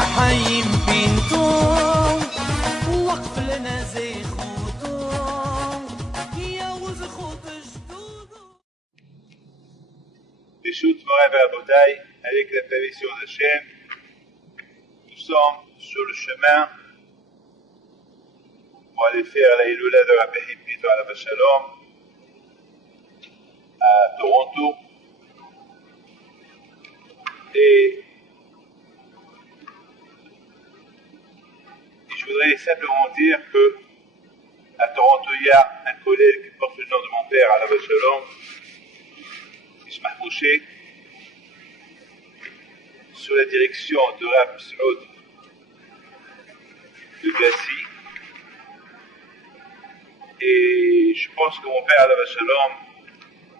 حي بينتم وقف لنا زي خوتم يا وز خوت جدودم. Bishut Moray Verbotaï, avec la permission d'Hachem, nous sommes sur le chemin pour aller faire la Iloula de Rabbi Hipit à Shalom à Toronto. Et je voudrais simplement dire que à Toronto, il y a un collègue qui porte le nom de mon père, à Shalom, Ismaël Moshe, sous la direction de Rav Saoud de Gassi. Et je pense que mon père, Alav Shalom,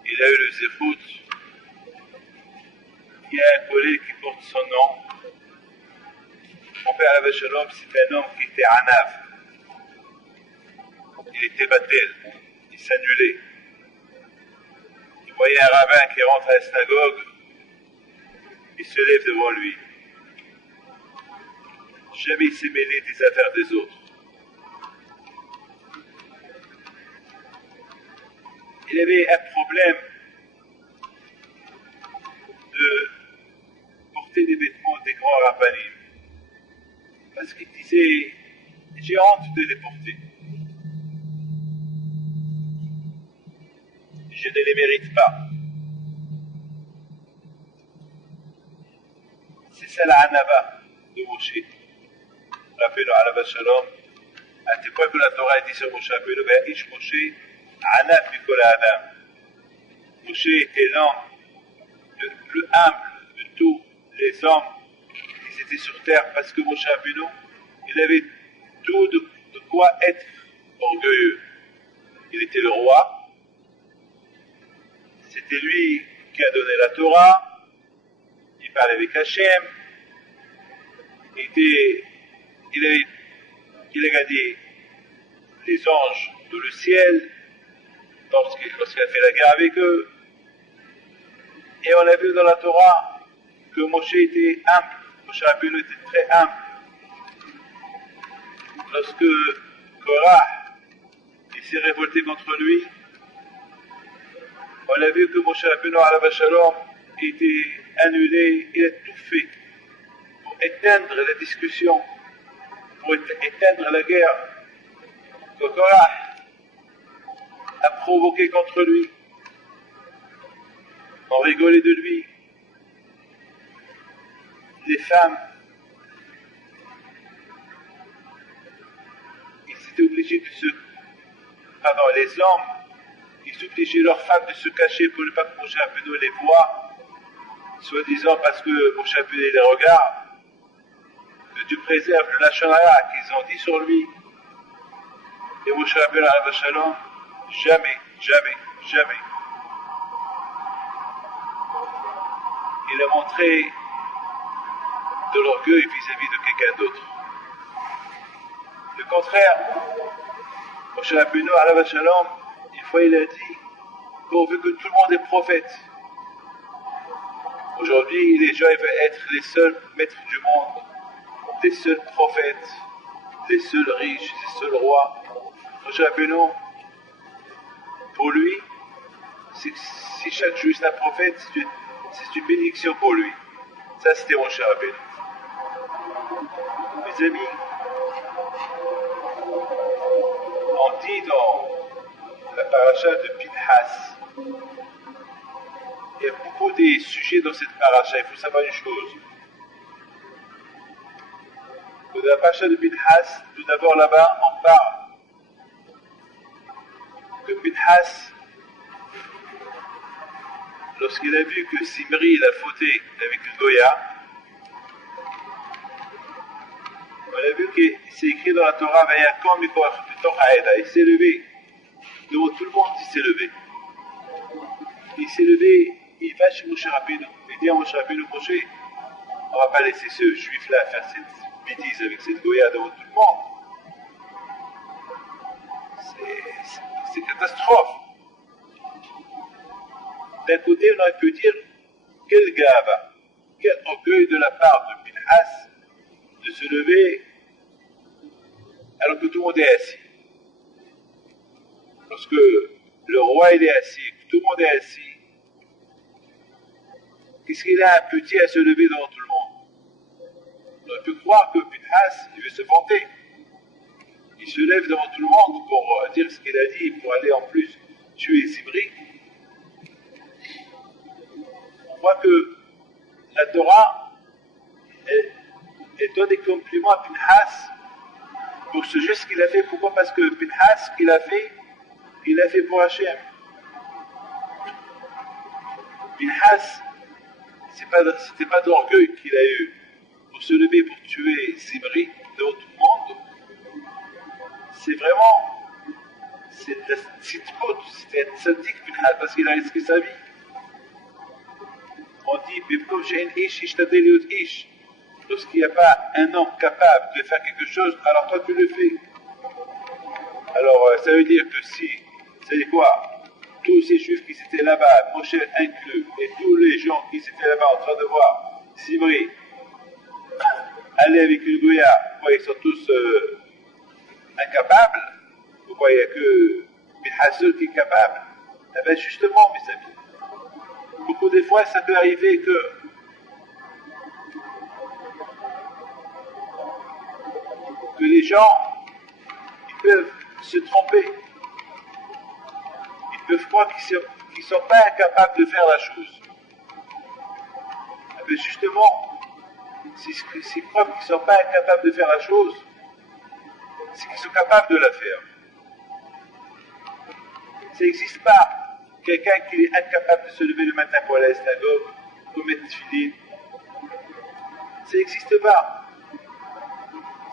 il a eu le zéfout. Il y a un collègue qui porte son nom. Mon père, Alav Shalom, c'est un homme qui était anav. Il était batel, il s'annulait. Il voyait un rabbin qui rentre à la synagogue, il se lève devant lui. Jamais il s'est mêlé des affaires des autres. Il avait un problème de porter des vêtements des grands rabbinim. Parce qu'il disait, j'ai honte de les porter. Je ne les mérite pas. C'est ça la anava de Moshe. Rappelez-le, Alav Shalom, à tel point que la Torah dit sur Moshe, appelez-le, Ish Moshe, Anaf Mikol Adam. Moshe était l'homme le humble de tous les hommes qui étaient sur terre, parce que Moshe Rabbeinu, il avait tout de quoi être orgueilleux. Il était le roi. C'était lui qui a donné la Torah, il parlait avec Hachem, il a gardé les anges dans le ciel lorsqu'il a fait la guerre avec eux. Et on a vu dans la Torah que Moshe était humble, Moshe Rabbeinu était très humble. Lorsque Korah il s'est révolté contre lui, on a vu que Moshe Rabbeinu Alav Shalom était annulé, il a tout fait pour éteindre la discussion, pour éteindre la guerre que Korah a provoqué contre lui. On rigolait de lui. Les femmes, ils étaient obligés les hommes, ils obligeaient leurs femmes de se cacher pour ne pas que Moshe Rabbeinu les voie, soi-disant parce que Moshe Rabbeinu les regarde, que Dieu préserve le lachon hara qu'ils ont dit sur lui. Et Moshe Rabbeinu Alav Shalom, jamais, il a montré de l'orgueil vis-à-vis de quelqu'un d'autre. Le contraire, Moshe Rabbeinu Alav Shalom, une fois il a dit, pourvu que tout le monde est prophète. Aujourd'hui, les gens veulent être les seuls maîtres du monde, les seuls prophètes, les seuls riches, les seuls rois. Moshe Rabbeinu, pour lui, si chaque juif est un prophète, c'est une bénédiction pour lui. Ça, c'était Moshe Rabbeinu. Mes amis, on dit dans la paracha de Pinhas, il y a beaucoup de sujets dans cette paracha. Il faut savoir une chose. Dans la paracha de Pinhas, tout d'abord là-bas, on parle que Pinhas, lorsqu'il a vu que Simri il a fauté avec une Goya, on a vu que c'est écrit dans la Torah, il s'est levé. Devant tout le monde, il s'est levé. Il s'est levé, il va chez Moshe Rabbeinu. Il dit à Moshe Rabbeinu, Moshe, on ne va pas laisser ce juif-là faire cette bêtise avec cette Goya devant tout le monde. C'est catastrophe. D'un côté, on aurait pu dire, quel gava, quel orgueil de la part de Pinhas se lever alors que tout le monde est assis. Lorsque le roi il est assis, que tout le monde est assis, qu'est-ce qu'il a un petit à se lever devant tout le monde? On aurait pu croire que Pinhas, il veut se vanter. Il se lève devant tout le monde pour dire ce qu'il a dit, pour aller en plus tuer Zimri. On voit que la Torah, elle donne des compliments à Pinhas pour ce geste qu'il a fait. Pourquoi? Parce que Pinhas, ce qu'il a fait, il l'a fait pour Hachem. Pinhas, c'était pas d'orgueil qu'il a eu pour se lever pour tuer Zimri devant tout le monde. C'est vraiment, c'est de la tzidkut, c'était un tzaddik Pinhas parce qu'il a risqué sa vie. On dit, comme j'ai un ish, ishtadel yot ish. Lorsqu'il n'y a pas un homme capable de faire quelque chose, alors toi tu le fais. Alors ça veut dire que si, c'est quoi? Tous ces juifs qui étaient là-bas, Moshe inclus, et tous les gens qui étaient là-bas en train de voir Zimri aller avec une goya, pourquoi ils sont tous incapables? Pourquoi il n'y a que Pinhas qui est capable? Eh bien justement, mes amis, beaucoup des fois ça peut arriver que les gens, ils peuvent se tromper. Ils peuvent croire qu'ils ne sont pas incapables de faire la chose. Mais justement, s'ils croient qu'ils ne sont pas incapables de faire la chose, c'est qu'ils sont capables de la faire. Ça n'existe pas quelqu'un qui est incapable de se lever le matin pour aller à la synagogue, pour mettre tefillin. Ça n'existe pas.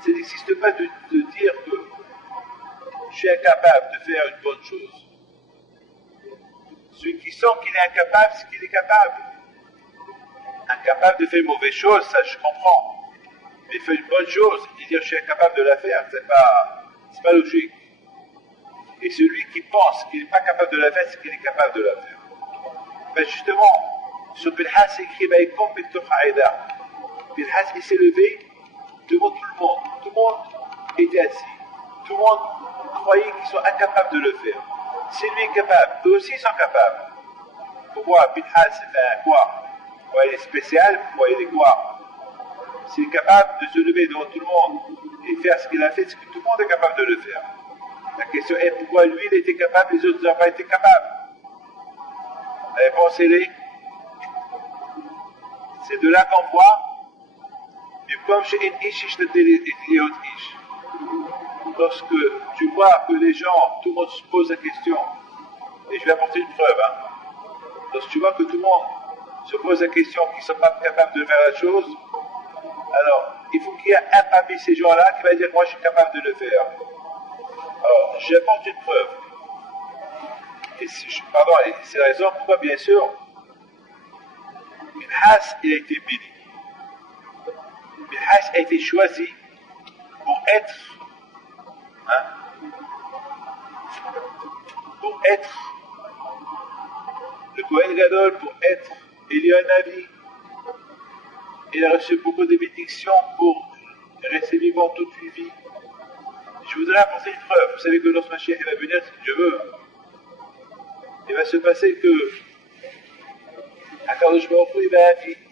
Ça n'existe pas de dire que je suis incapable de faire une bonne chose. Celui qui sent qu'il est incapable, c'est qu'il est capable. Incapable de faire une mauvaise chose, ça je comprends. Mais faire une bonne chose et dire je suis incapable de la faire, c'est pas logique. Et celui qui pense qu'il n'est pas capable de la faire, c'est qu'il est capable de la faire. Ben justement, sur Pinhas, c'est écrit Baïkom Bektoch Haïda. Pinhas, il s'est levé devant tout le monde. Tout le monde était assis. Tout le monde croyait qu'ils sont incapables de le faire. Si lui est capable, eux aussi sont capables. Pourquoi Pinhas, c'est un quoi? Pourquoi il est spécial? Pourquoi il est quoi? S'il est capable de se lever devant tout le monde et faire ce qu'il a fait, c'est que tout le monde est capable de le faire. La question est pourquoi lui il était capable et les autres n'ont pas été capables? La réponse est c'est de là qu'on voit. Lorsque tu vois que les gens, tout le monde se pose la question, et je vais apporter une preuve, lorsque tu vois que tout le monde se pose la question qu'ils ne sont pas capables de faire la chose, alors il faut qu'il y ait un parmi ces gens-là qui va dire moi je suis capable de le faire. Alors j'apporte une preuve. Et c'est la raison pourquoi bien sûr Pinhas il a été béni. Pinhas a été choisi pour être le Kohen Gadol, pour être Eliyahu Navi. Il a reçu beaucoup de bénédictions pour rester vivant toute une vie. Je voudrais apporter une preuve. Vous savez que lorsque Mashiach va venir, si Dieu veut, il va se passer que Akadosh Baruch Hu,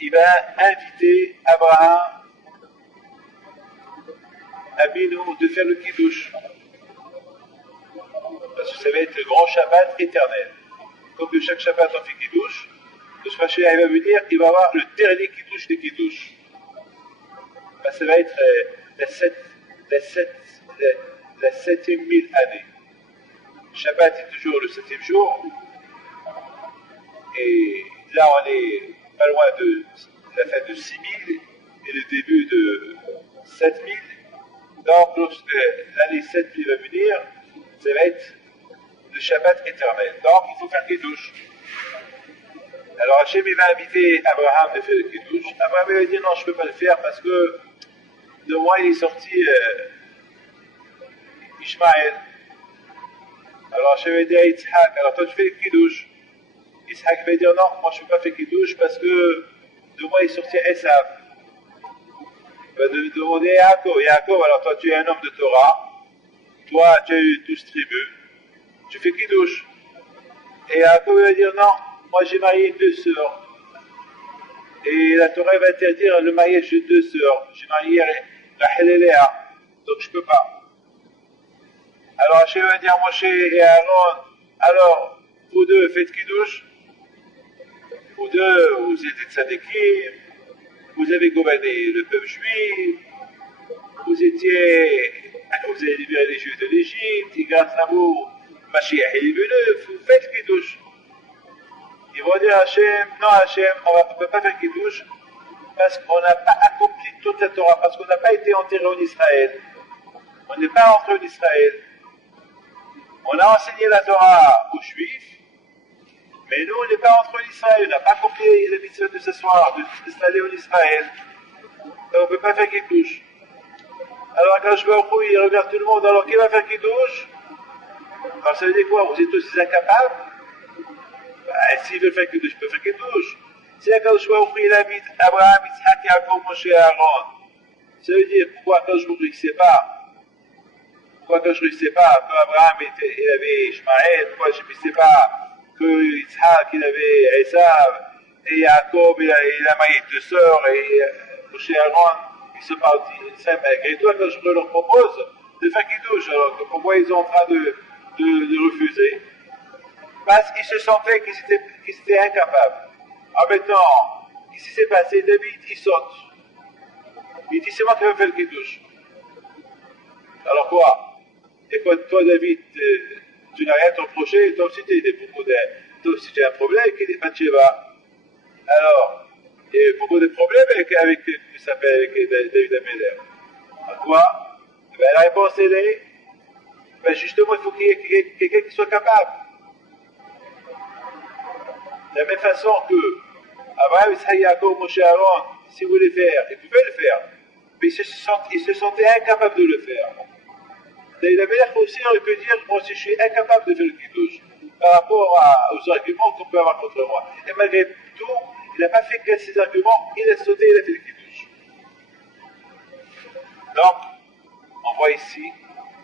il va inviter Abraham Abinu de faire le Kiddush. Parce que ça va être le grand Shabbat éternel. Comme que chaque Shabbat on fait Kiddush, le Mashiach va venir, il va avoir le dernier Kiddush des Kiddush. Ça va être la 7e mille année. Shabbat est toujours le 7e jour. Et là, on est pas loin de la fin de 6000 et le début de 7000. Donc, lorsque l'année 7000 va venir, ça va être le Shabbat éternel. Donc, il faut faire Kiddush. Alors, Hachem, il va inviter Abraham de faire le Kiddush. Abraham, il va dire non, je ne peux pas le faire parce que de moi, il est sorti Ishmaël. Alors, Hachem va dire à Yitzhak, alors toi, tu fais le Kiddush. Yitzhak va dire non, moi, je ne peux pas faire Kiddush parce que de moi, il est sorti Esav. va demander à Yaakov, alors toi tu es un homme de Torah, toi tu as eu 12 tribus, tu fais Kiddush. Et Yaakov va dire non, moi j'ai marié 2 sœurs. Et la Torah va interdire le mariage de 2 sœurs. J'ai marié Rachel et Léa, donc je ne peux pas. Alors Hachem va dire Moshe et Aaron, alors vous deux faites Kiddush, vous deux vous êtes tzadikim, vous avez gouverné le peuple juif, vous avez libéré les Juifs de l'Égypte, et grâce à vous, Mashiach est venu, vous faites Kiddush. Ils vont dire à Hachem, non Hachem, on ne peut pas faire Kiddush, parce qu'on n'a pas accompli toute la Torah, parce qu'on n'a pas été enterré en Israël. On n'est pas entré en Israël. On a enseigné la Torah aux Juifs, mais nous, on n'est pas entré en Israël. On n'a pas accompli la mission de ce soir, d'installer en Israël. Donc on ne peut pas faire Kiddush. Alors quand je vais au coup, il regarde tout le monde, alors qui va faire Kiddush? Alors ça veut dire quoi? Vous êtes aussi incapables? S'il veut faire Kiddush, je peux faire Kiddush. Si quand je vais au coup, il invite Abraham, Yitzhak, Yaakov, Moshe et Aaron. Ça veut dire pourquoi quand je ne sais pas? Pourquoi quand je ne sais pas qu'Abraham il avait Ishmaël? Pourquoi je ne sais pas que Yitzhak il avait Esav et Yaakov il a marié 2 sœurs et Moshe et Aaron ils se parlent malgré toi quand je leur propose de faire Kiddush, alors pourquoi ils sont en train de refuser? Parce qu'ils se sentaient qu'ils étaient incapables. En même temps, qu'est-ce qui s'est passé? David il saute. Il dit c'est moi qui vais faire le Kiddush. Alors quoi? Et quand toi, David, tu n'as rien à te reprocher, toi aussi tu as un problème avec Bathsheba. Alors, il y a eu beaucoup de problèmes avec David Améler. Quoi? Ben, la réponse est, ben justement, il faut qu'il y ait quelqu'un qui soit capable. De la même façon que Abraham, Yitzhak, Yaakov, Moshe, Aaron, s'ils voulaient faire, ils pouvaient le faire. Mais ils se sentaient incapables de le faire. David Améler aussi aurait pu dire moi aussi je suis incapable de faire le Kiddush par rapport aux arguments qu'on peut avoir contre moi. Et malgré tout, il n'a pas fait que ces arguments, il a sauté, il a fait le Kiddush. Donc, on voit ici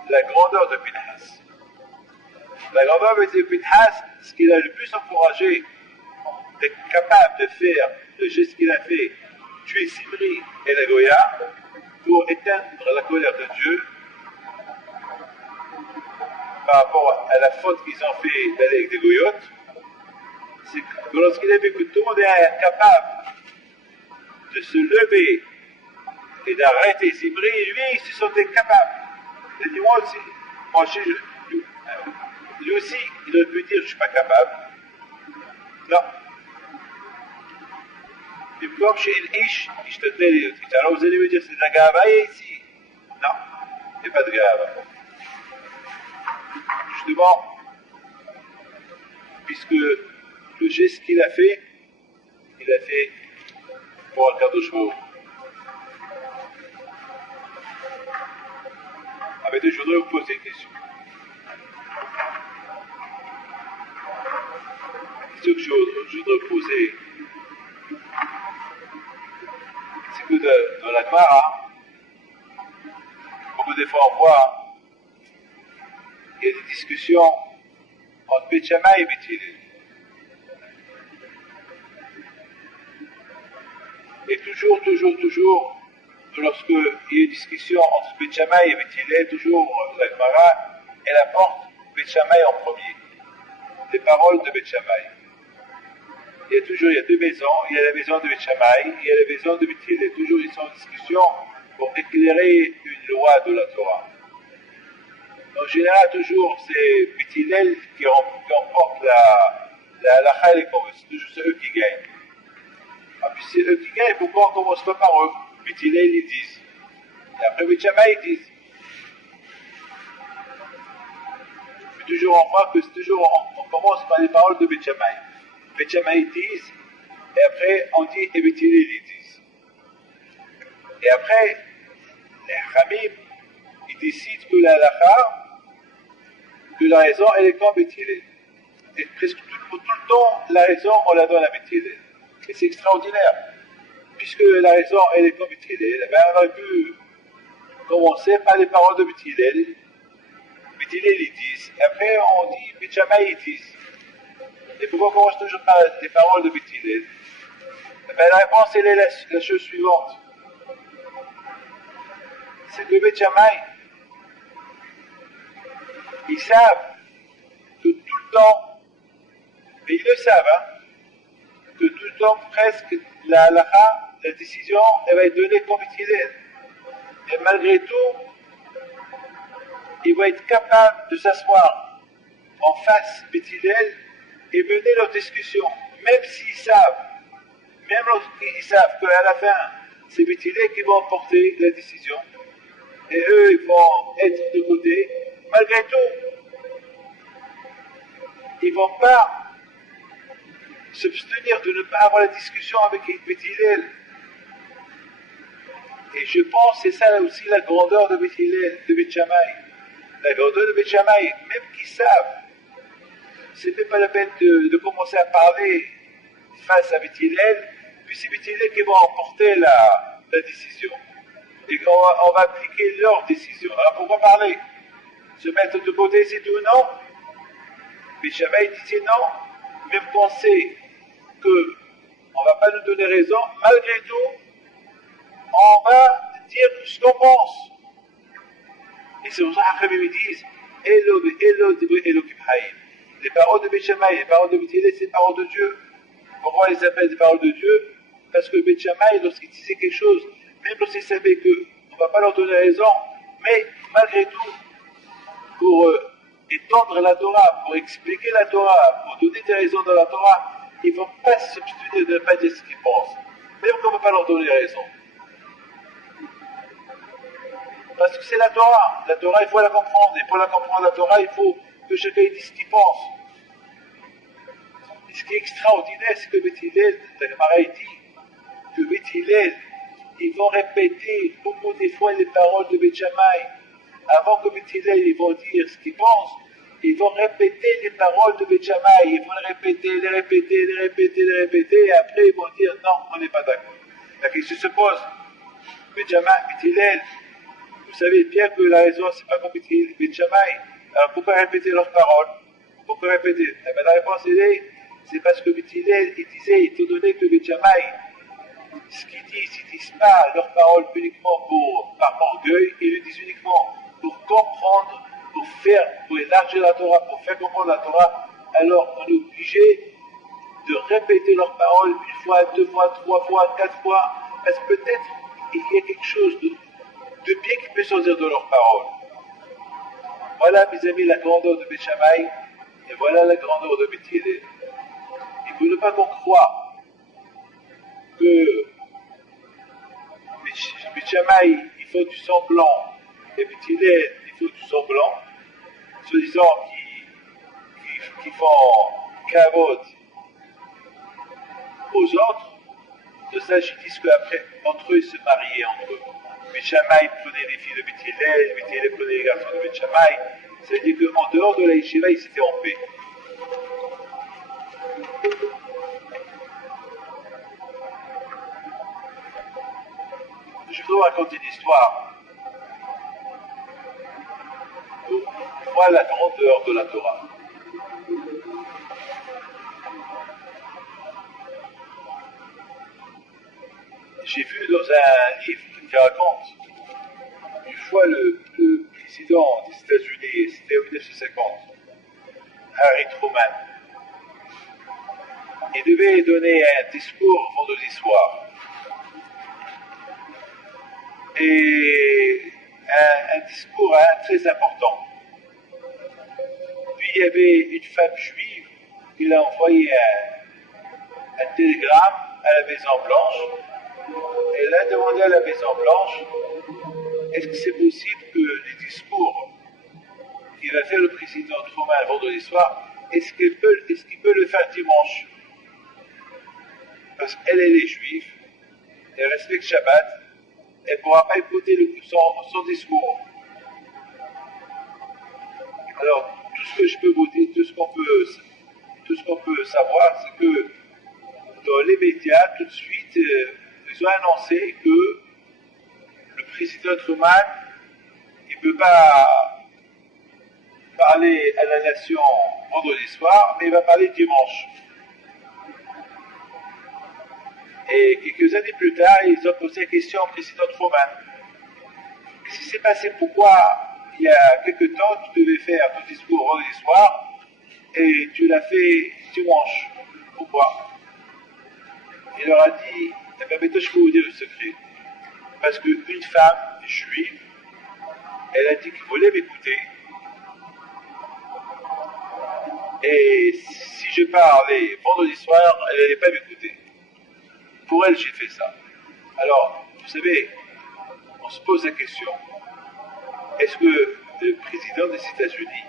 la grandeur de Pinhas. La grandeur de Pinhas, ce qu'il a le plus encouragé, d'être capable de faire le geste qu'il a fait, tuer Simri et la Goya, pour éteindre la colère de Dieu, par rapport à la faute qu'ils ont fait d'aller avec des goyotes, c'est que lorsqu'il a vu que tout le monde est incapable de se lever et d'arrêter Zimri, lui, il se sentait capable. Il a dit, moi aussi, lui aussi, il aurait pu dire, je ne suis pas capable. Non. Et comme chez Ish te plaît, alors vous allez me dire, c'est de la gava ici? Non, il n'y a pas de gava. Justement, puisque le geste qu'il a fait, il l'a fait pour un Kadosh Baruch. Ah mais je voudrais vous poser une question. La question que je voudrais poser, c'est que dans la Gemara, beaucoup de fois on voit, il y a des discussions entre Beth Shammai et Beth Hillel. Et toujours, lorsqu'il y a une discussion entre Beth Shammai et Beth Hillel, toujours la Gemara, elle apporte Beth Shammai en premier. Les paroles de Beth Shammai. Il y a 2 maisons, il y a la maison de Beth Shammai, il y a la maison de Beth Hillel. Toujours ils sont en discussion pour éclairer une loi de la Torah. En général, toujours, c'est Beth Hillel qui remporte la halakha et les converses. Toujours, c'est eux qui gagnent. Ah, puis c'est eux qui gagnent, pourquoi on ne commence pas par eux? Beth Hillel, ils disent. Et après, Beth Shammai, ils disent. Puis toujours, on voit que c'est toujours, on commence par les paroles de Beth Shammai. Beth Shammai, ils disent, et après, on dit, et Beth Hillel, ils disent. Et après, les Hamim, ils décident que la halakha, que la raison, elle est comme Beth Hillel. Et presque tout le temps, la raison, on la donne à Beth Hillel. Et c'est extraordinaire. puisque la raison, elle est comme Beth Hillel, on aurait pu commencer par les paroles de Beth Hillel. Beth Hillel, ils disent, et après on dit Beth Shammai, ils disent. Et pourquoi on commence toujours par les paroles de Beth Hillel? La réponse, elle est la chose suivante. C'est que Beth Shammai, ils savent que tout le temps, et ils le savent, hein, que tout le temps, presque, la halakha, la décision, elle va être donnée comme Beth Hillel. Et malgré tout, ils vont être capables de s'asseoir en face Beth Hillel et mener leur discussion, même s'ils savent, qu'à la fin, c'est Beth Hillel qui vont emporter la décision, et eux, ils vont être de côté. Malgré tout, ils ne vont pas s'abstenir de ne pas avoir la discussion avec Beth Hillel. Et je pense que c'est ça aussi la grandeur de Beth Hillel, de Beth Shammai. La grandeur de Beth Shammai, même qu'ils savent, c'est même pas la peine de commencer à parler face à Beth Hillel, puis c'est Beth Hillel qui va emporter la décision. Et on va appliquer leur décision. Alors pourquoi parler? Se mettre de côté, c'est tout? Non. Beth Shammai disait non, même qu'on sait qu'on ne va pas nous donner raison, malgré tout, on va dire ce qu'on pense. Et c'est pour ça qu'après ils disent les paroles de Beth Shammai, les paroles de Beth Hillel, c'est les paroles de Dieu. Pourquoi on les appelle des paroles de Dieu? Parce que Beth Shammai, lorsqu'il disait quelque chose, même lorsqu'il savait qu'on ne va pas leur donner raison, mais malgré tout, pour étendre la Torah, pour expliquer la Torah, pour donner des raisons dans la Torah, ils ne vont pas s'abstenir de ne pas dire ce qu'ils pensent, même qu'on ne va pas leur donner raison. Parce que c'est la Torah. La Torah, il faut la comprendre. Et pour la comprendre, la Torah, il faut que chacun dise ce qu'il pense. Et ce qui est extraordinaire, c'est que Beth Hillel, la Gemara dit que Beth Hillel, ils vont répéter beaucoup des fois les paroles de Beth Shammai. Avant que Beth Hillel, ils vont dire ce qu'ils pensent, ils vont répéter les paroles de Beth Shammai. Ils vont les répéter, et après ils vont dire non, on n'est pas d'accord. La question se pose. Beth Hillel, vous savez bien que la raison, c'est pas comme Beth Shammai. Alors pourquoi répéter leurs paroles? Pourquoi répéter? Eh bien, la réponse c'est parce que Beth Hillel, il disait, étant donné que Beth Shammai, ce qu'ils disent, ils disent pas leurs paroles uniquement par orgueil, ils le disent uniquement pour comprendre, pour élargir la Torah, pour faire comprendre la Torah. Alors on est obligé de répéter leurs paroles une fois, deux fois, trois fois, quatre fois, parce que peut-être il y a quelque chose de bien qui peut sortir de leurs paroles. Voilà, mes amis, la grandeur de Beth Shammai, et voilà la grandeur de Beth Hillel. Il ne faut pas qu'on croie que Beth Shammai, il faut du semblant, et Beth Hillel, il faut du semblant, soi-disant qui font kavod aux autres. De ça, je dis qu'après, entre eux, ils se mariaient entre eux. Beth Shammai prenait les filles de Beth Hillel prenait les garçons de Beth Shammai. Ça veut dire qu'en dehors de la yeshiva, ils s'étaient en paix. Je voudrais raconter une histoire pour voir la grandeur de la Torah. J'ai vu dans un livre qui raconte une fois le président des États-Unis, c'était en 1950, Harry Truman, il devait donner un discours vendredi soir. Et un discours très important. Puis il y avait une femme juive qui a envoyé un télégramme à la Maison Blanche. Elle a demandé à la Maison Blanche, est-ce que c'est possible que les discours qu'il va faire le président Truman vendredi soir, est-ce qu'il peut le faire dimanche? Parce qu'elle est juive, elle respecte Shabbat, elle ne pourra pas écouter son discours. Alors, tout ce que je peux vous dire, tout ce qu'on peut savoir, c'est que dans les médias, tout de suite, ils ont annoncé que le président Truman, il ne peut pas parler à la nation vendredi soir, mais il va parler dimanche. Et quelques années plus tard, ils ont posé la question au président Truman. Qu'est-ce qui s'est passé? Pourquoi, il y a quelque temps, tu devais faire ton discours vendredi soir et tu l'as fait dimanche? Pourquoi? Il leur a dit, eh bien, maintenant je peux vous dire le secret. Parce qu'une femme juive, elle a dit qu'elle voulait m'écouter. Et si je parlais vendredi soir, elle n'allait pas m'écouter. Pour elle, j'ai fait ça. Alors, vous savez, on se pose la question, est-ce que le président des États-Unis,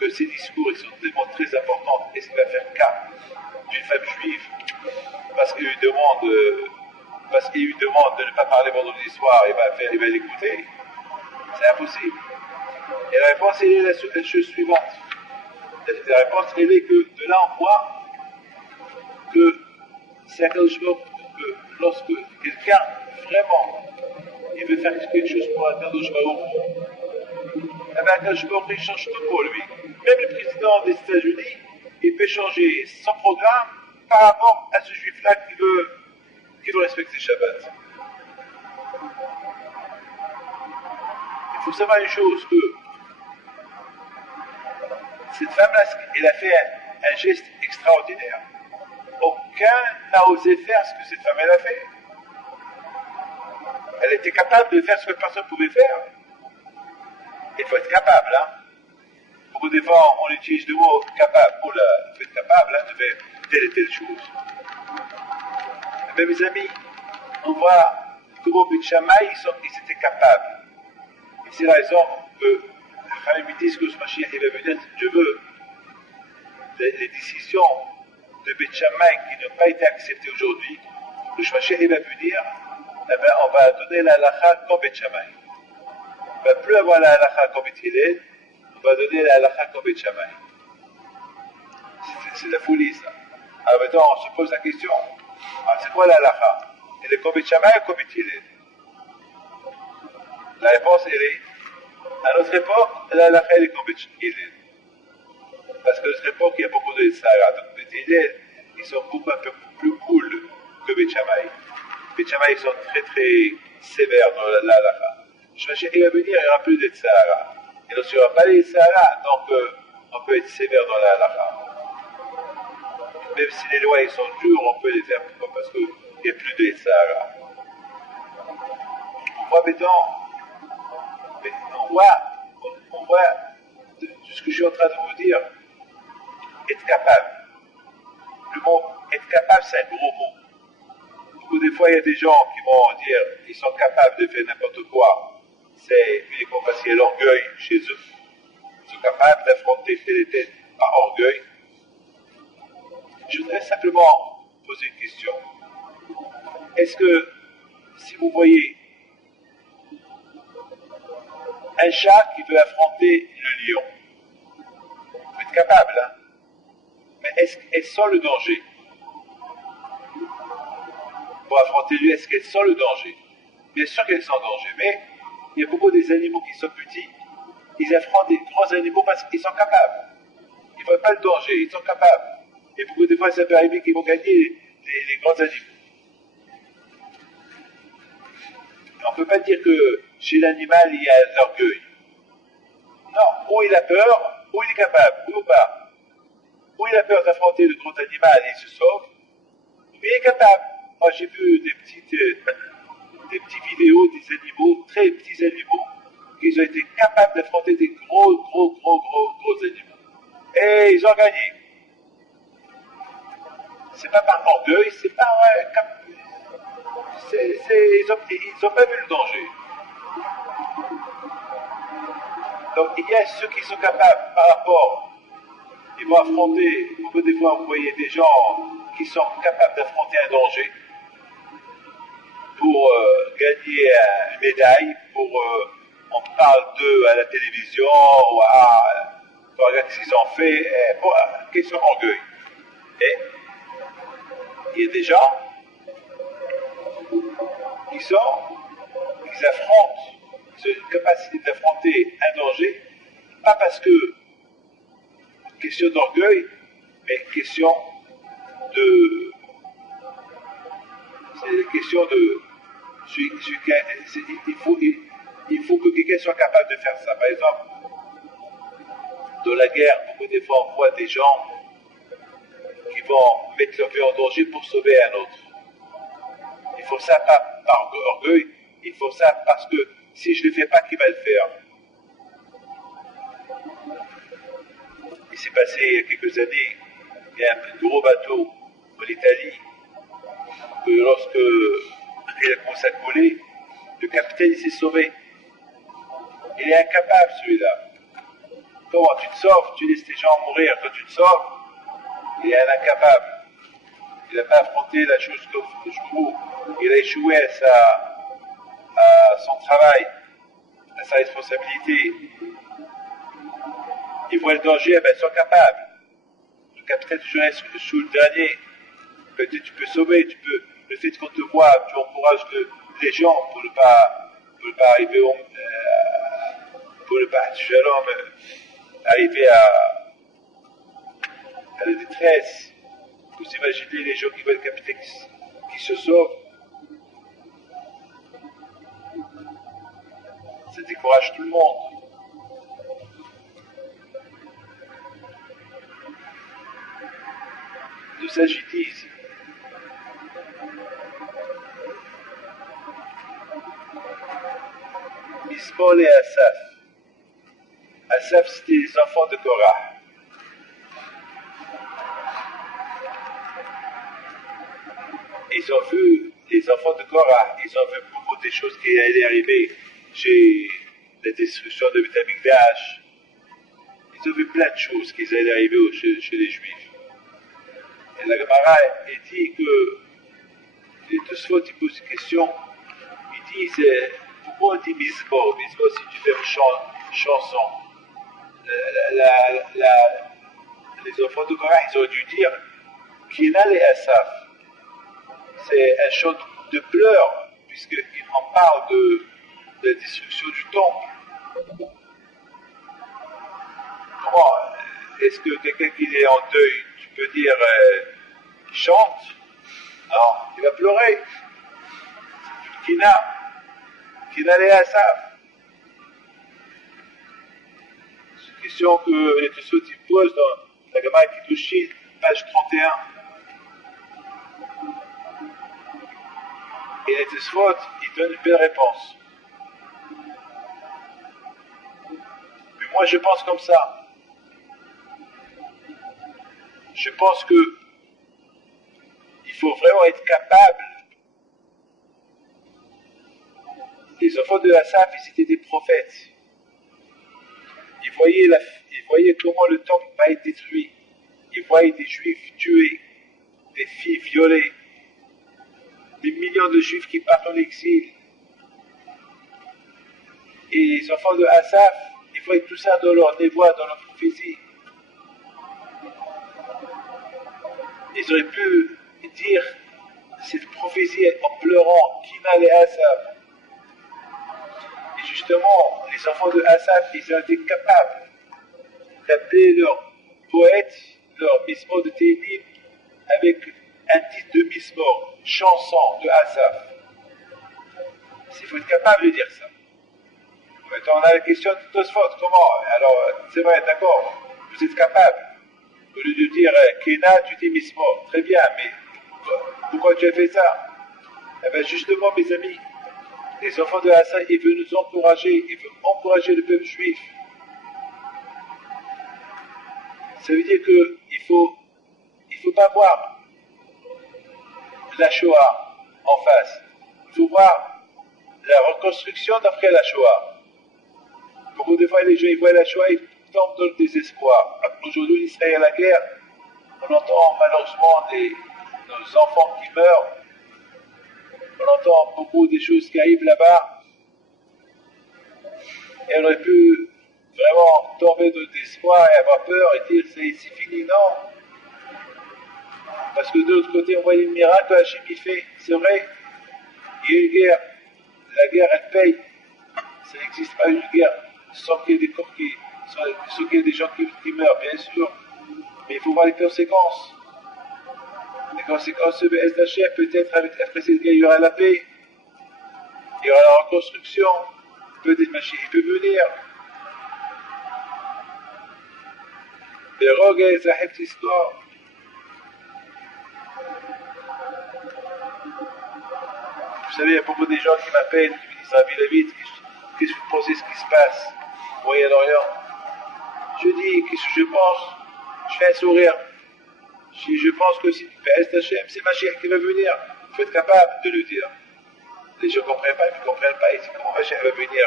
que ses discours sont tellement très importants, est-ce qu'il va faire cas d'une femme juive parce qu'il lui demande de ne pas parler vendredi soir, il va l'écouter? C'est impossible. Et la réponse, elle est la chose suivante. La réponse, elle est que de là on voit que c'est que lorsque quelqu'un vraiment il veut faire quelque chose pour atteindre le Baruch, eh bien Akadosh Baruch il change tout pour lui. Même le président des États-Unis, il peut changer son programme par rapport à ce juif-là qui veut respecter Shabbat. Il faut savoir une chose, que cette femme-là, elle a fait un geste extraordinaire. Aucun n'a osé faire ce que cette femme elle a fait. Elle était capable de faire ce que personne ne pouvait faire. Il faut être capable, hein. Beaucoup de fois, on utilise le mot capable pour être capable de faire telle et telle chose. Mais mes amis, on voit comment Beth Shammai, ils étaient capables. Et c'est la raison que les disent que ce Mashiach il va venir, si Dieu veut, les décisions de Beth Shammai qui n'ont pas été acceptées aujourd'hui, le Mashiach il va venir, eh bien, on va donner la halakha comme Beth Shammai. On ne va plus avoir la halakha comme Beth Hillel, on va donner la halakha comme Beth Shammai. C'est la folie, ça. Alors maintenant, on se pose la question, alors, c'est quoi la halakha? Elle est comme Beth Shammai ou comme Beth Hillel? La réponse, elle est, à notre époque, la halakha elle est comme Beth Hillel. Parce qu'à notre époque, il y a beaucoup de Sahara. Donc, Beth Hillel, ils sont beaucoup un peu plus cool que Beth Shammai. Beth Shammai, ils sont très très sévères dans la halakha. Je vais chercher, il va venir, il n'y aura plus de Sahara. Et donc, il n'y aura pas de Sahara, donc on peut être sévère dans la halakha. Même si les lois ils sont dures, on peut les faire. Pourquoi? Parce qu'il n'y a plus de Sahara. On voit maintenant, on voit de ce que je suis en train de vous dire, être capable. Le mot être capable, c'est un gros mot. Beaucoup des fois, il y a des gens qui vont dire qu'ils sont capables de faire n'importe quoi. C'est uniquement parce qu'il y a l'orgueil chez eux. Ils sont capables d'affronter les têtes par orgueil. Je voudrais simplement poser une question. Est-ce que, si vous voyez un chat qui veut affronter le lion, vous êtes capable, hein? Mais est-ce qu'elle sent le danger? Pour affronter lui, est-ce qu'elle sent le danger? Bien sûr qu'elle sent le danger, mais il y a beaucoup des animaux qui sont petits, ils affrontent des grands animaux parce qu'ils sont capables. Ils ne voient pas le danger, ils sont capables. Et beaucoup de fois, ça peut arriver qu'ils vont gagner les grands animaux. On ne peut pas dire que chez l'animal, il y a l'orgueil. Non, ou il a peur, ou il est capable, ou pas. Ou il a peur d'affronter le grand animal et il se sauve, ou il est capable. Moi, j'ai vu des petites vidéos des animaux, très petits animaux, qui ont été capables d'affronter des gros animaux. Et ils ont gagné. C'est pas par orgueil, c'est par... ils n'ont pas vu le danger. Donc il y a ceux qui sont capables par rapport, ils vont affronter, beaucoup des fois vous voyez des gens qui sont capables d'affronter un danger pour gagner une médaille, on parle d'eux à la télévision, pour regarder ce qu'ils ont fait, pour question orgueil. Et il y a des gens, ils affrontent, ils ont une capacité d'affronter un danger, pas parce que question d'orgueil, mais question de, c'est question de, il faut que quelqu'un soit capable de faire ça. Par exemple, dans la guerre, beaucoup de fois on voit des gens qui vont mettre leur vie en danger pour sauver un autre. Il faut ça pas par orgueil, il faut ça parce que si je ne le fais pas, qui va le faire? Il s'est passé il y a quelques années, il y a un gros bateau en Italie, que lorsque il a commencé à couler, le capitaine s'est sauvé. Il est incapable celui-là. Comment tu te sauves? Tu laisses tes gens mourir. Quand tu te sauves, il est un incapable. Il n'a pas affronté la chose jusqu'au bout. Il a échoué à son travail, à sa responsabilité. Il voit le danger, ben, ils sont capables. Le capitaine toujours est sous le dernier. Peut-être tu peux sauver, le fait qu'on te voit, tu encourages les gens pour ne pas arriver pour ne pas arriver à la détresse. Vous imaginez les gens qui voient le capitaine qui se sauve. Ça décourage tout le monde. De s'agiter ici. Mismol et Asaph. Asaph, c'était les enfants de Korah. Ils ont vu, les enfants de Korah, ils ont vu beaucoup de choses qui allaient arriver chez la destruction de Beth Amikdash. Ils ont vu plein de choses qui allaient arriver chez les Juifs. Et la Gemara dit que les Tosfot ils posent une question. Ils disent pourquoi on dit Mizmor? Mizmor, si tu fais une chanson. Les enfants de Korah, ils ont dû dire Kinal et Asaph. C'est un chant de pleurs, puisqu'il en parle de la destruction du temple. Comment est-ce que quelqu'un qui est en deuil, tu peux dire chante? Non, il va pleurer. Kina et Asaph. C'est une question que les Tosfot posent dans la Gemara Kiddushin, page 31. Et les Tosfot, ils donnent une belle réponse. Mais moi, je pense comme ça. Je pense que il faut vraiment être capable. Les enfants de Asaph, ils étaient des prophètes. Ils voyaient comment le temple va être détruit. Ils voyaient des Juifs tués, des filles violées, des millions de Juifs qui partent en exil. Et les enfants de Asaph, ils voyaient tout ça dans leur névoie, dans leur prophétie. Ils auraient pu dire cette prophétie en pleurant, Kina et Asaph. Et justement, les enfants de Asaph, ils ont été capables d'appeler leur poète, leur mismor de Télim, avec un titre de mismor, chanson de Asaph. Il faut être capable de dire ça. Maintenant, on a la question de Tosfot, comment? Alors, c'est vrai, d'accord, vous êtes capable. Au lieu de dire Kena, tu dis mismor. Très bien, mais pourquoi tu as fait ça? Eh bien, justement, mes amis, les enfants de Hassan, ils veulent nous encourager, ils veulent encourager le peuple juif. Ça veut dire qu'il faut pas voir la Shoah en face. Il faut voir la reconstruction d'après la Shoah. Beaucoup de fois, les gens ils voient la Shoah, ils tombent dans le désespoir. Aujourd'hui, en Israël, la guerre, on entend malheureusement nos enfants qui meurent. On entend beaucoup des choses qui arrivent là-bas. Et on aurait pu vraiment tomber de désespoir et avoir peur et dire c'est fini, non. Parce que de l'autre côté, on voit les miracles que Hachem il fait, c'est vrai. Il y a une guerre, la guerre elle paye. Ça n'existe pas une guerre sans qu'il y ait des corps sans qu'il y ait des gens qui meurent, bien sûr. Mais il faut voir les conséquences. Les conséquences de SHR, peut-être après cette guerre, il y aura la paix. Il y aura la reconstruction. Peut-être Mashiach peut venir. Mais regarde cette histoire. Vous savez, il y a beaucoup de gens qui m'appellent, qui me disent Rabbi David, qu'est-ce que vous pensez de ce qui se passe au Moyen-Orient? Je dis, qu'est-ce que je pense? Je fais un sourire. Je pense que si Pest Hachem, c'est Mashiach qui va venir. Il faut être capable de le dire. Les gens ne comprennent pas, ils ne comprennent pas. Ils disent comment Mashiach va venir.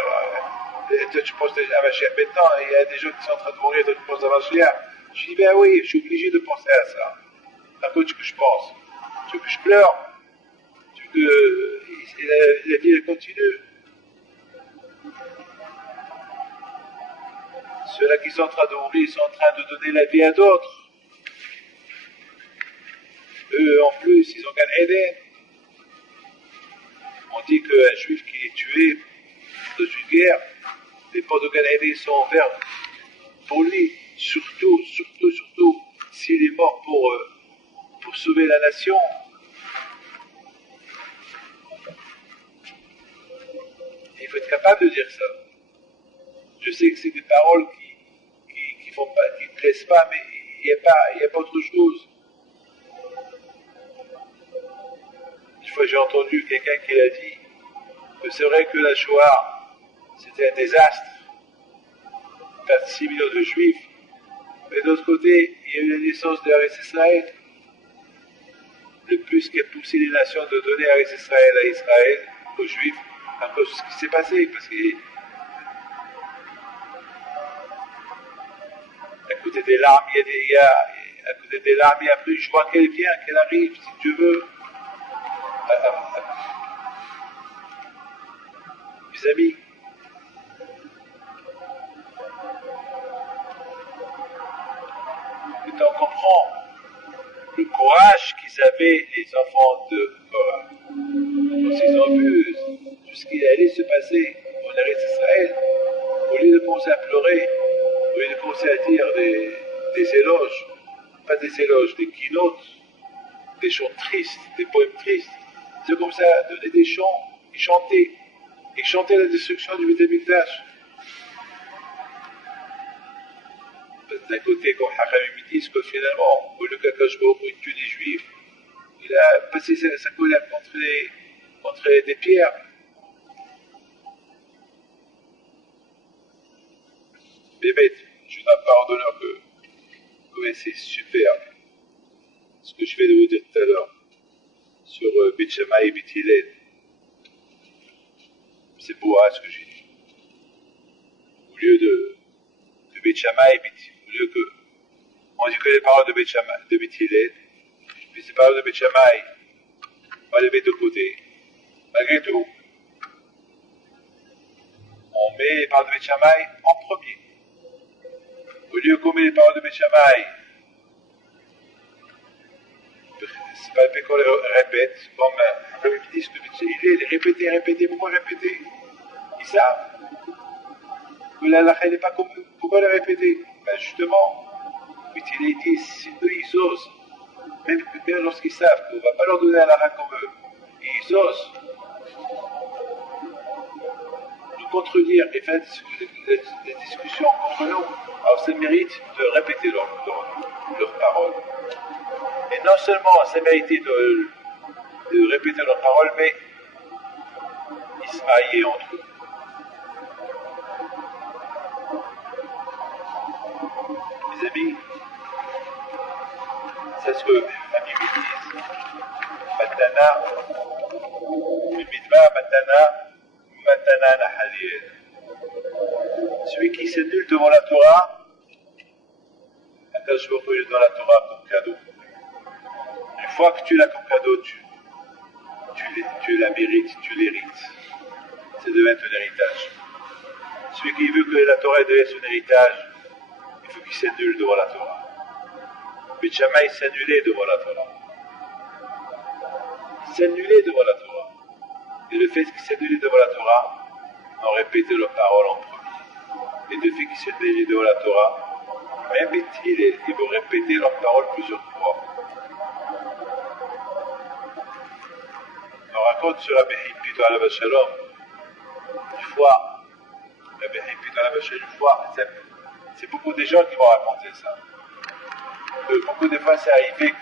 Toi, tu penses déjà à Mashiach maintenant, il y a des gens qui sont en train de mourir, toi, tu penses à Mashiach. Je dis, ben oui, je suis obligé de penser à ça. À quoi tu veux que je pense? Tu veux que je pleure? Tu veux que la vie elle continue? Ceux-là qui sont en train de mourir, ils sont en train de donner la vie à d'autres. Eux, en plus, ils ont gagné Eden. On dit qu'un juif qui est tué dans une guerre, les portes de Gan Eden sont ouvertes pour lui. Surtout, s'il est mort pour sauver la nation. Et il faut être capable de dire ça. Je sais que c'est des paroles qui font pas, qui ne plaisent pas, mais il n'y a pas autre chose. Une fois j'ai entendu quelqu'un qui a dit que c'est vrai que la Shoah c'était un désastre, perdre 6 millions de juifs, mais d'autre côté il y a eu la naissance de Eretz Israël, le plus qui a poussé les nations de donner Eretz Israël à Israël, aux juifs, à cause de ce qui s'est passé, parce que à côté des larmes il y a plus de joie qu'elle vient, qu'elle arrive, si tu veux. Mes amis, et on comprend le courage qu'ils avaient les enfants de Korah. Quand ils ont vu tout ce qui allait se passer en Eretz Israël, au lieu de commencer à pleurer, au lieu de commencer à dire des éloges, pas des éloges, des keynotes, des chants tristes, des poèmes tristes, ils ont commencé à donner des chants, ils chantaient la destruction du Beth Amikdash. D'un côté, comme Hachamim disent que finalement, au lieu qu'Akadosh Baruch Hu tue les Juifs, il a passé sa colère contre des pierres. Bémet, je donne part d'honneur que c'est super ce que je vais vous dire tout à l'heure sur Beth Shammai et Beth Hillel. C'est beau ce que j'ai dit. Au lieu de Beth Shammai, au lieu que on dit que les paroles de Beth Shammai, de Beth Hillel, puis ces paroles de Beth Shammai, on va les mettre de côté. Malgré tout, on met les paroles de Beth Shammai en premier. Au lieu qu'on met les paroles de Beth Shammai, c'est pas le fait qu'on les répète, comme ils disent que Beth Hillel, répétez, pourquoi répéter? Ils savent que la halakha n'est pas comme eux, pourquoi les répéter? Ben justement, Beth Hillel dit, si eux ils osent, même lorsqu'ils savent qu'on ne va pas leur donner la halakha comme eux, et ils osent nous contredire et faire des discussions contre nous, alors ça mérite de répéter leurs paroles. Et non seulement ça mérite de répéter leurs paroles, mais ils se mariaient entre eux. Mes amis, c'est ce que les amis me disent. Matana, Midma, Matana Nahaliel. Celui qui s'annule devant la Torah, Akadosh Baruch Hu lui donne la Torah comme cadeau. Une fois que tu l'as comme cadeau, tu la mérites, tu l'hérites. C'est devient ton héritage. Celui qui veut que la Torah devienne son héritage, il faut qu'il s'annule devant la Torah. Beth Shammai s'annulait devant la Torah. S'annulait devant la Torah. fait qui s'est donné devant la Torah ont répété leurs paroles en premier. Et de fait qui s'est donné devant la Torah, même ils vont répéter leurs paroles plusieurs fois. On raconte sur Rabbi Hippito alav shalom, une fois, Rabbi Hippito alav shalom, une fois, c'est beaucoup de gens qui m'ont raconté ça. Beaucoup de fois, c'est arrivé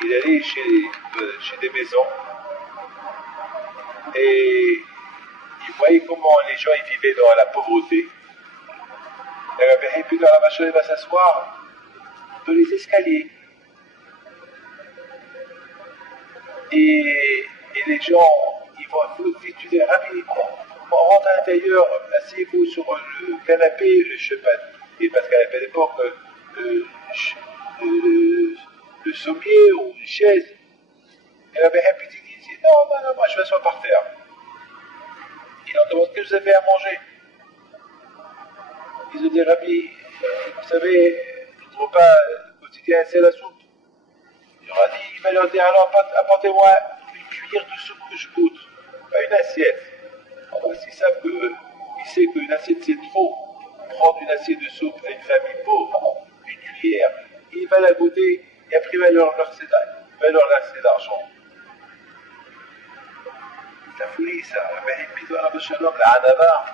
qu'il allait chez des maisons et il voyait comment les gens ils vivaient dans la pauvreté. Et Rabbi Hippito alav shalom va s'asseoir dans les escaliers. Et les gens, ils vont étudier, Rabbi, on rentre à l'intérieur, asseyez-vous sur le canapé, je sais pas, et parce qu'à l'époque, le sommier ou une chaise. Et Rabbi Hippito dit, non, moi je vais m'asseoir par terre. Ils leur demandent, qu'est-ce que vous avez à manger? Ils ont dit, Rabbi, vous savez, notre repas quotidien, c'est la soupe. Il va leur dire, alors apportez-moi une cuillère de soupe que je goûte, pas une assiette. Alors s'ils savent il sait qu'une assiette c'est trop, prendre une assiette de soupe à une famille pauvre, une cuillère, il va la goûter et après il va leur verser l'argent. C'est la folie ça, Rabbi Hippito alav shalom, la Hanava,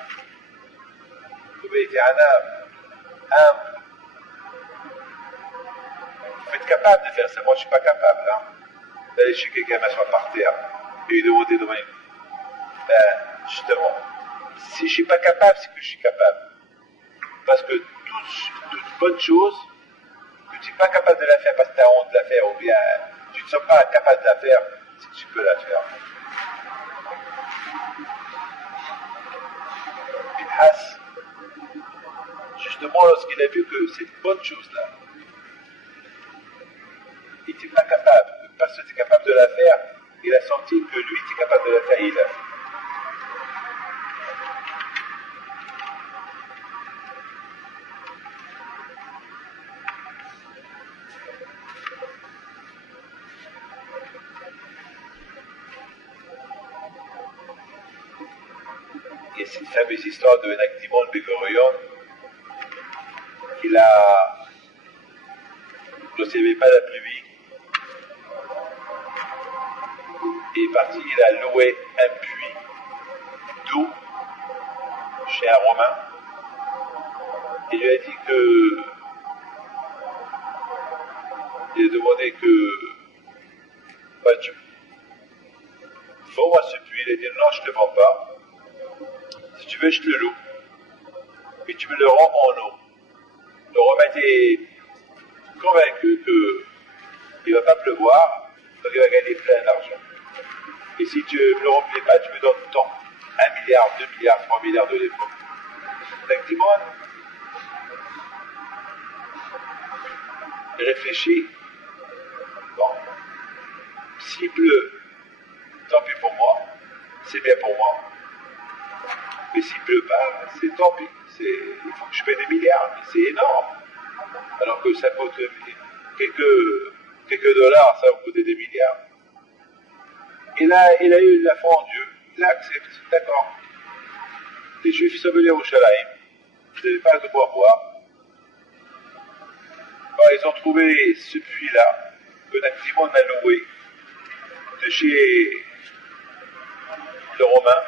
comme il était humble. Vous êtes capable de faire ça, moi je ne suis pas capable d'aller chez quelqu'un m'asseoir par terre et lui demander demain. Justement, si je ne suis pas capable, c'est que je suis capable. Parce que toute bonne chose, que tu n'es pas capable de la faire parce que tu as honte de la faire, ou bien tu ne te sens pas capable de la faire, c'est que tu peux la faire. Pinhas, justement lorsqu'il a vu que cette bonne chose-là, il n'était pas capable, parce que tu es capable de la faire, il a senti que lui était capable de la faire, il l'a fait. Il y a cette fameuse histoire de Nakdimon Ben-Gurion, lorsqu'il n'y avait pas la pluie, il est parti, il a loué un puits d'eau chez un Romain. Il lui a dit il a demandé vends-moi ce puits. Il a dit non, je ne te le vends pas. Si tu veux, je te le loue. Et tu me le rends en eau. Le Romain était convaincu qu'il ne va pas pleuvoir, donc il va gagner plein d'argent. Et si tu ne me le remplis pas, tu me donnes tant. 1 milliard, 2 milliards, 3 milliards de l'époque. Nakdimon, il réfléchit. Bon, s'il pleut, tant pis pour moi, c'est bien pour moi. Mais s'il ne pleut pas, c'est tant pis. Il faut que je paie des milliards, mais c'est énorme. Alors que ça coûte quelques dollars, ça va coûter des milliards. Et là, il a eu la foi en Dieu. Il a accepté, d'accord. Les Juifs sont venus au Shalaim. Ils n'avaient pas de quoi boire. Alors, ils ont trouvé ce puits-là, que Nakdimon a loué, de chez le Romain.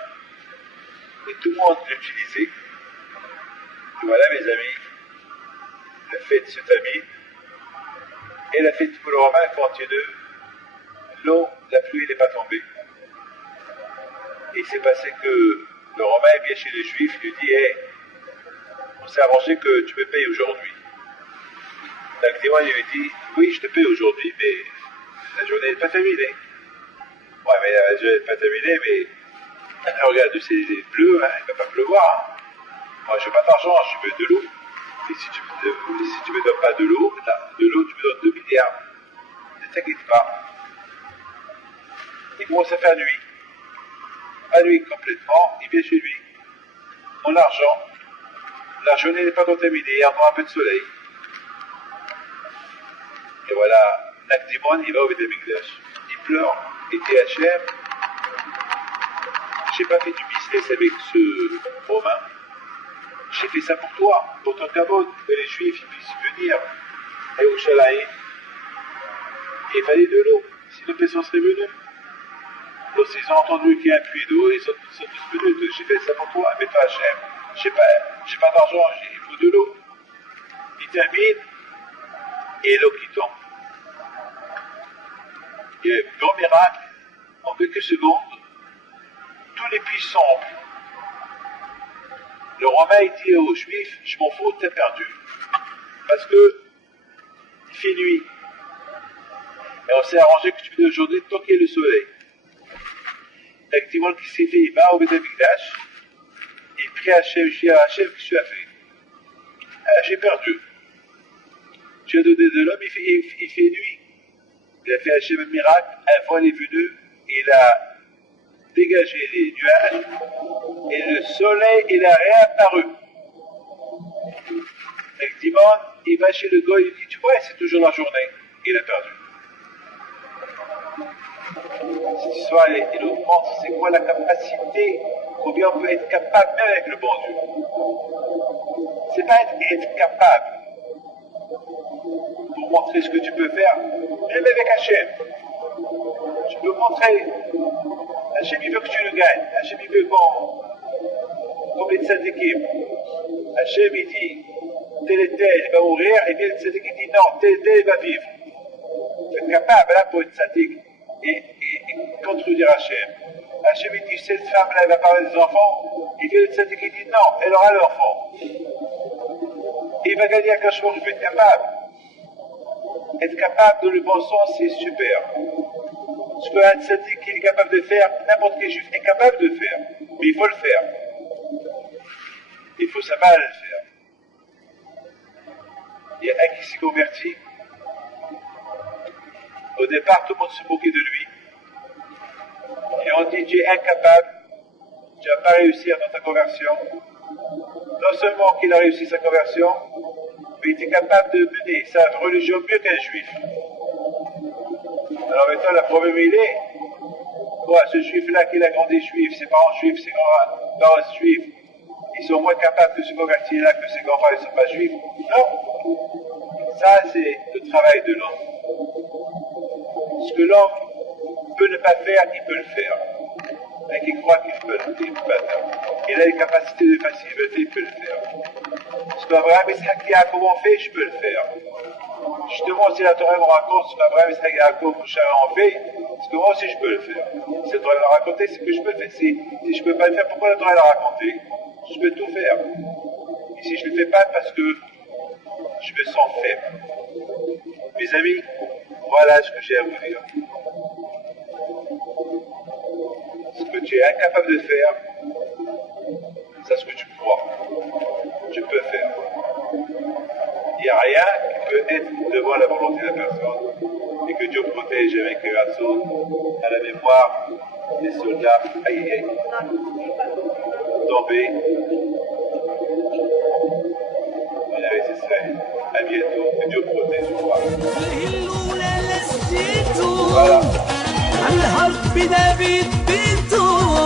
Et tout le monde l'utilisait. Et voilà, mes amis, la fête se termine. Et la fête pour le Romain continue. L'eau, la pluie n'est pas tombée. Et il s'est passé que le Romain vient chez les Juifs, il lui dit hey, on s'est arrangé que tu me payes aujourd'hui. Nakdimon lui dit oui, je te paye aujourd'hui, mais la journée n'est pas terminée. Ouais, mais la journée n'est pas terminée, mais regarde, c'est bleu, hein, il ne va pas pleuvoir. Hein. Moi, je n'ai pas d'argent, je veux de l'eau. Et si tu ne me donnes pas de l'eau, tu me donnes 2 milliards. Ne t'inquiète pas. Il commence à faire nuit. À nuit complètement, il vient chez lui. Mon argent, la journée n'est pas contaminée, il y a encore un peu de soleil. Et voilà, Nakdimon, il va au Beth Amikdash. Il pleure, et THM, j'ai pas fait du business avec ce Romain. J'ai fait ça pour toi, pour ton cabot, que les Juifs puissent venir à Yerushalayim. Il fallait de l'eau, sinon personne serait venu. Donc ils ont entendu qu'il y a un puits d'eau, ils sont tous venus. J'ai fait ça pour toi, mais toi Hachem, j'ai pas d'argent, il faut de l'eau. Il termine, et l'eau qui tombe. Il y a un grand miracle, en quelques secondes, tous les puits sont remplis. Le Romain dit aux Juifs, je m'en fous, t'as perdu. Parce que il fait nuit. Et on s'est arrangé que tu venais aujourd'hui toquer le soleil. Effectivement, ce qu'il s'est fait, il va au Beth Amikdash, il prie Hachem, je dis à Hachem, qu'est-ce que tu as fait? Ah, j'ai perdu. Tu as donné de l'homme, il fait nuit. Il a fait Hachem un miracle, un voile est venu, il a dégagé les nuages, et le soleil, il a réapparu. Effectivement, il va chez le goy, il dit, tu vois, c'est toujours la journée. Il a perdu. Cette histoire, elle nous montre c'est quoi la capacité, combien on peut être capable, même avec le bon Dieu. C'est pas être capable pour montrer ce que tu peux faire, même avec Hachem. Tu peux montrer. Hachem, il veut que tu le gagnes. Hachem, il veut qu'on mette cette équipe. Hachem, il dit, tel et tel, il va mourir, et bien cette équipe dit, non, tel et tel, il va vivre. Vous êtes capable, là, pour être sadique. Et contredire Hachem. Hachem il dit cette femme-là elle va parler des enfants, il vient de cette qui dit non, elle aura l'enfant. Il va gagner un cachemar, je vais être capable. Être capable de le bon sens, c'est super. Ce qu'un tzaddik est capable de faire, n'importe quel juif est capable de faire. Mais il faut le faire. Il faut savoir le faire. Il y a un qui s'est converti. Au départ, tout le monde se moquait de lui. Et on dit, tu es incapable, tu n'as pas réussi dans ta conversion. Non seulement qu'il a réussi sa conversion, mais il était capable de mener sa religion mieux qu'un juif. Alors maintenant, le problème il est, quoi, ce juif-là qui a grandi juif, ses parents juifs, ses grands-parents juifs, ils sont moins capables de se convertir là que ses grands-parents ne sont pas juifs. Non, ça c'est le travail de l'homme. Ce que l'homme peut ne pas faire, il peut le faire. Et qui croit qu'il peut le faire. Il a les capacités de facilité, il peut le faire. Ce qu'Abraham et Isaac et Yaakov ont fait, je peux le faire. Justement, si la Torah me raconte ce qu'Abraham, Isaac et Yaakov ont fait, ce que moi aussi je peux le faire. Si la Torah l'a raconté, c'est que je peux le faire. Si je ne peux pas le faire, pourquoi la Torah l'a raconté? Je peux tout faire. Et si je ne le fais pas, parce que je me sens faible. Mes amis, voilà ce que j'ai à vous dire. Ce que tu es incapable de faire, c'est ce que tu crois. Tu peux faire. Il n'y a rien qui peut être devant la volonté de la personne. Et que Dieu protège avec les rassons à la mémoire des soldats aïe tombés. À bientôt. Que Dieu protège. Voilà. على الهرب بدا بيتو